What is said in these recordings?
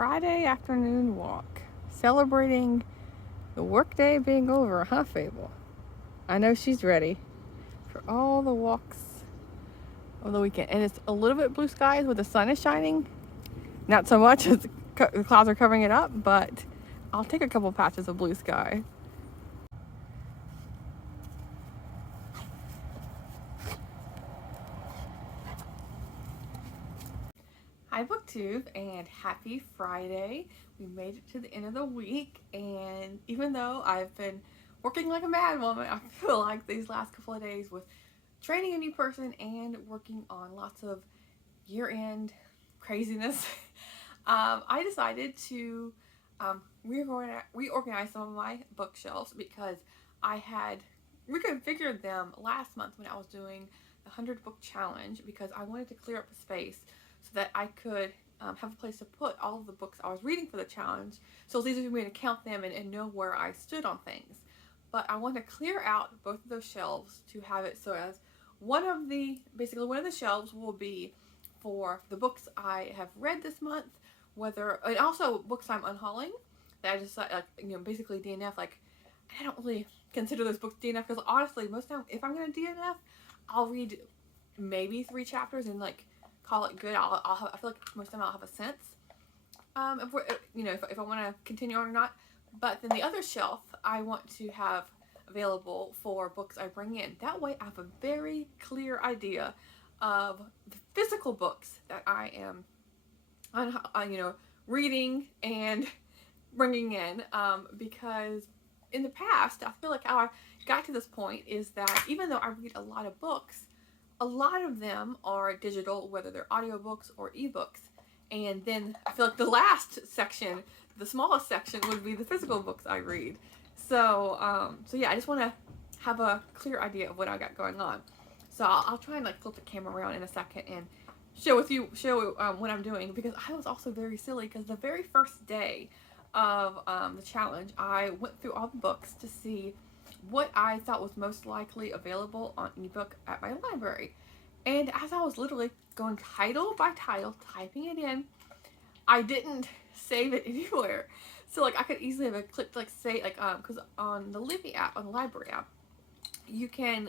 Friday afternoon walk, celebrating the workday being over, huh, Fable? I know she's ready for all the walks of the weekend. And it's a little bit blue skies with the sun is shining. Not so much as the clouds are covering it up, but I'll take a couple patches of blue sky. Hi Booktube, and happy Friday. We made it to the end of the week, and even though I've been working like a mad woman, I feel like these last couple of days with training a new person and working on lots of year-end craziness, I decided to reorganize some of my bookshelves because I had reconfigured them last month when I was doing the 100 book challenge, because I wanted to clear up the space so that I could have a place to put all of the books I was reading for the challenge, so it's easy for me to count them and know where I stood on things. But I want to clear out both of those shelves to have it so as basically one of the shelves will be for the books I have read this month, and also books I'm unhauling that I just basically DNF. Like, I don't really consider those books DNF because honestly, most of the time if I'm gonna DNF, I'll read maybe 3 chapters and like call it good. I feel like most of the time I'll have a sense if I want to continue on or not. But then the other shelf I want to have available for books I bring in. That way I have a very clear idea of the physical books that I am reading and bringing in, because in the past I feel like how I got to this point is that even though I read a lot of books, a lot of them are digital, whether they're audiobooks or ebooks. And then I feel like the last section, the smallest section, would be the physical books I read. So yeah, I just want to have a clear idea of what I got going on. So I'll try and like flip the camera around in a second and show what I'm doing, because I was also very silly because the very first day of the challenge, I went through all the books to see what I thought was most likely available on ebook at my library. And as I was literally going title by title, typing it in, I didn't save it anywhere. So like I could easily have clicked like say like because on the Libby app, on the library app, you can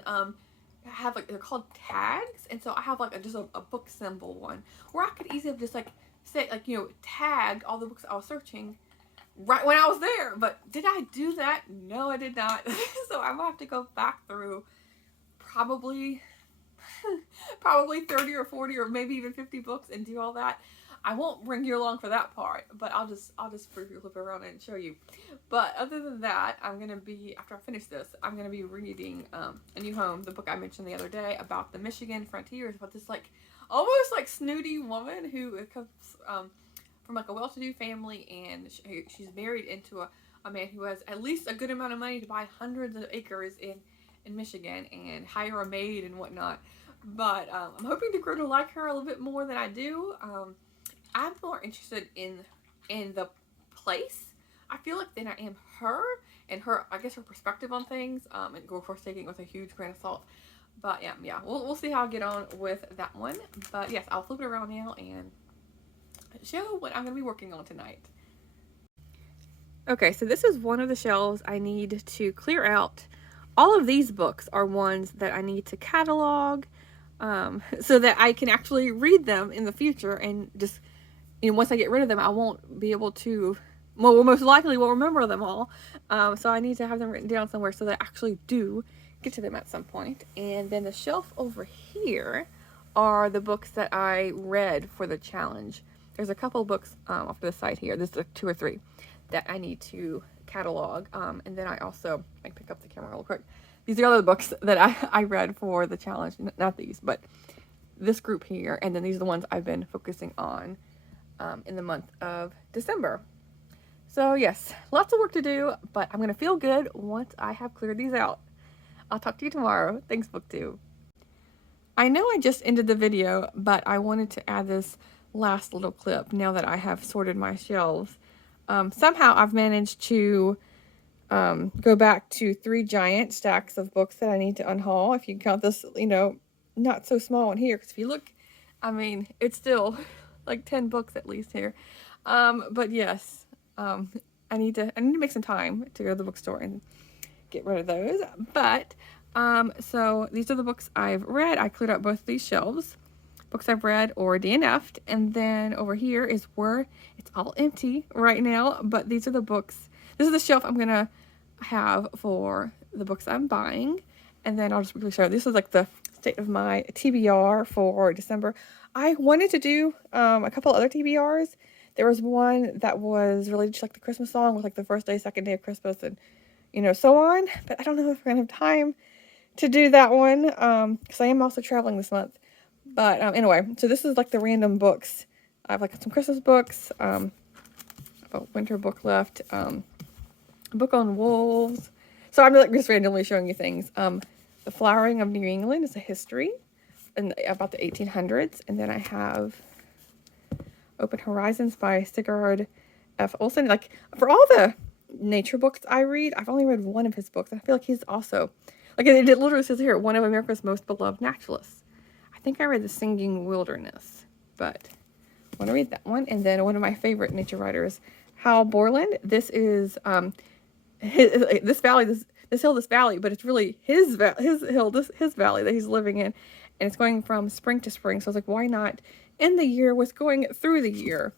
have like, they're called tags, and so I have like just a book symbol one where I could easily have just like say like tagged all the books I was searching right when I was there. But did I do that? No, I did not. So I'm gonna have to go back through probably 30 or 40 or maybe even 50 books and do all that. I won't bring you along for that part, but I'll just briefly flip around and show you. But other than that, I'm gonna be, after I finish this, I'm gonna be reading A New Home, the book I mentioned the other day about the Michigan frontiers, about this like almost like snooty woman who comes from like a well-to-do family, and she's married into a man who has at least a good amount of money to buy hundreds of acres in Michigan and hire a maid and whatnot. But I'm hoping to grow to like her a little bit more than I do. I'm more interested in the place, I feel like, than I am her and her, I guess, her perspective on things, and of course taking it with a huge grain of salt. But yeah, we'll see how I get on with that one. But yes, I'll flip it around now and show what I'm going to be working on tonight. Okay, so this is one of the shelves I need to clear out. All of these books are ones that I need to catalog, so that I can actually read them in the future, and just, once I get rid of them, I won't be able to, well, most likely won't remember them all. So I need to have them written down somewhere so that I actually do get to them at some point. And then the shelf over here are the books that I read for the challenge. There's a couple books off to the side here. There's like 2 or 3 that I need to catalog. And then I also, I can pick up the camera real quick. These are other books that I read for the challenge. Not these, but this group here. And then these are the ones I've been focusing on in the month of December. So yes, lots of work to do, but I'm going to feel good once I have cleared these out. I'll talk to you tomorrow. Thanks, BookTube. I know I just ended the video, but I wanted to add this last little clip now that I have sorted my shelves. Somehow I've managed to go back to 3 giant stacks of books that I need to unhaul. If you count this, not so small one here, because if you look, I mean, it's still like 10 books at least here. But yes, I need to make some time to go to the bookstore and get rid of those. But so these are the books I've read. I cleared out both these shelves, books I've read or DNF'd, and then over here is where it's all empty right now. But these are the books. This is the shelf I'm gonna have for the books I'm buying, and then I'll just quickly show. This is like the state of my TBR for December. I wanted to do a couple other TBRs. There was one that was related to like the Christmas song with like the first day, second day of Christmas, and so on. But I don't know if we're gonna have time to do that one because I am also traveling this month. But anyway, so this is like the random books. I have like some Christmas books, a winter book left, a book on wolves. So I'm like just randomly showing you things. The Flowering of New England is a history and about the 1800s, and then I have Open Horizons by Sigurd F. Olsen. Like for all the nature books I read, I've only read one of his books. I feel like he's also like it literally says here, one of America's most beloved naturalists. I think I read The Singing Wilderness, but I want to read that one. And then one of my favorite nature writers, Hal Borland. This is this valley, but it's really his hill, his valley that he's living in, and it's going from spring to spring. So I was like, why not end the year with going through the year?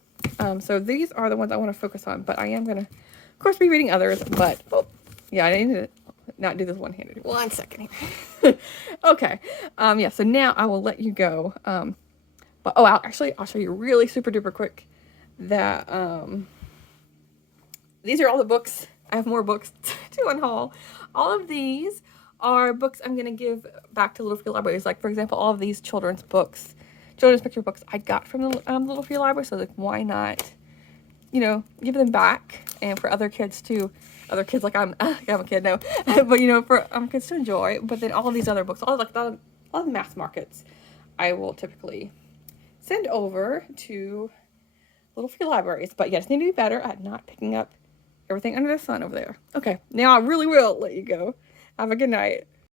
So these are the ones I want to focus on, but I am gonna, of course, be reading others. But yeah, I need to not do this one-handed. 1 second here. Okay. Yeah. So now I will let you go. But I'll show you really super duper quick that these are all the books. I have more books to unhaul. All of these are books I'm going to give back to Little Free Libraries. Like, for example, all of these children's picture books I got from the Little Free Library. So, like, why not, give them back? And for other kids, too. Other kids, like I'm a kid, no. But, for kids to enjoy. But then all of these other books, all of the mass markets, I will typically send over to Little Free Libraries. But, yeah, I just need to be better at not picking up everything under the sun over there. Okay, now I really will let you go. Have a good night.